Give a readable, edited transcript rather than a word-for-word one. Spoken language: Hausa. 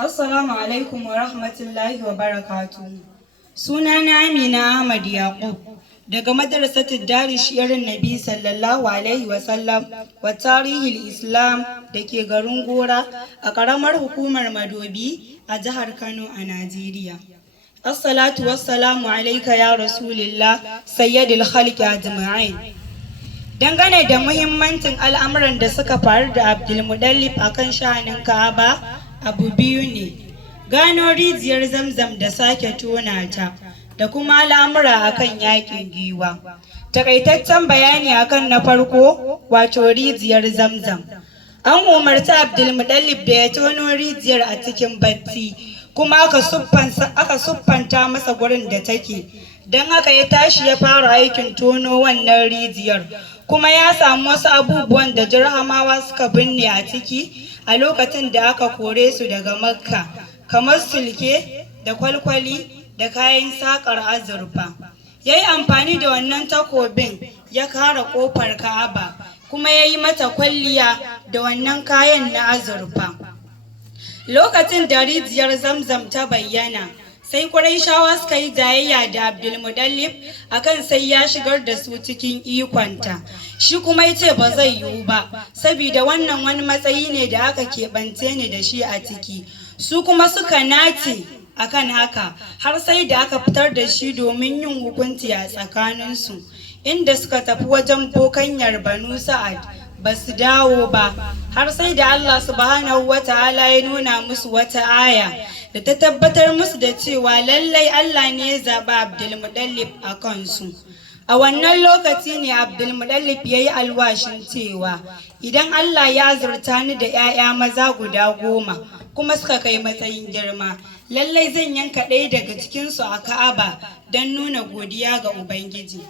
Assalamu alaikum wa rahmatullahi wa barakatuhu. Sunana Amina Ahmad Yaqub daga madrasatul tarishin Nabi sallallahu alaihi wa sallam wa tarihil Islam da ke garin Gora a ƙaramar hukumar Madobi a jihar Kano a Najeriya. Assalatu wassalamu alaika ya Rasulillah sayyidil khalqi ajma'in. Dangane da muhimmancin al'amuran da suka faru da Abdul akan sha'anin Ka'aba, abu biyu ne: gano rijiyar Zamzam da sake tona ta, da kuma al'amura akan yakin giwa. Takaitaccen bayani akan na farko, wato rijiyar Zamzam. An umarci Abdul da ya tono rijiyar a cikin bacci, kuma aka siffanta masa gurin da take. Don haka ya tashi ya fara aikin tono wannan rijiyar, kuma ya samu wasu abubuwan da Jarhamawa suka binne a ciki a lokacin da aka kore su daga Makka, kamar sulke da kwalkwali da kayan sakar azurfa. Ya yi amfani da wannan takobin ya kare ƙofar Ka'aba, kuma ya yi mata kwalliya da wannan kayan na azurfa. Lokacin da rijiyar Zamzam ta bayyana, sai Qurayshawa suka yi jayayya da Abdul akan sai ya shigar da su cikin ikonta. Shi kuma ya ce ba zai yiwu ba, saboda wannan wani matsayi ne da aka keɓance ni da shi a ciki. Su kuma suka nace akan haka, har sai da aka fitar da shi domin yin hukunci a tsakaninsu, inda suka tafi wajen bokanyar Banu Sa'ad, ba su dawo ba, har sai da Allah subhanahu wa ta'ala ya nuna musu wata aya da ta tabbatar musu da cewa lallai Allah ne ya zaɓi Abdul a kansu. A wannan lokaci ne Abdul ya yi alwashin cewa idan Allah ya azurta ni da 'ya'ya maza guda 10 kuma suka kai matsayin girma, lallai zan yanka ɗaya daga cikinsu a Ka'aba don nuna godiya ga Ubangiji.